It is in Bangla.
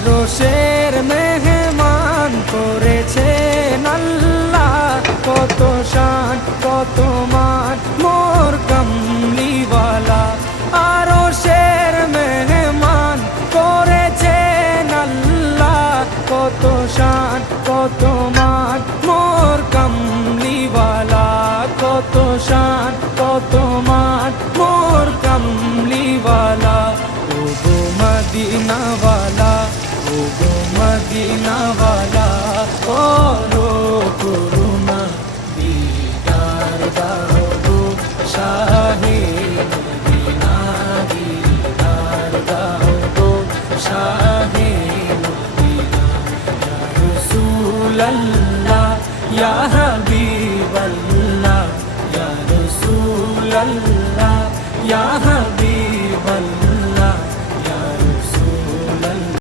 আরশের মেহমান করেছেন আল্লাহ, কত শান কত মান মোর কামলিওয়ালা। আরশের মেহমান করেছেন আল্লাহ, কত শান কত মান মোর কামলিওয়ালা, কত শান কত মান মোর কামলিওয়ালা। ও গো মদিনাওয়ালা, ও গো মদিনাওয়ালা, করো করুণা দিদার দাও গো শাহে মদিনা, দিদার দাও গো শাহে মদিনা। ইয়া রাসূলাল্লাহ ইয়া হাবিবাল্লাহ, ইয়া রাসূলাল্লাহ ইয়া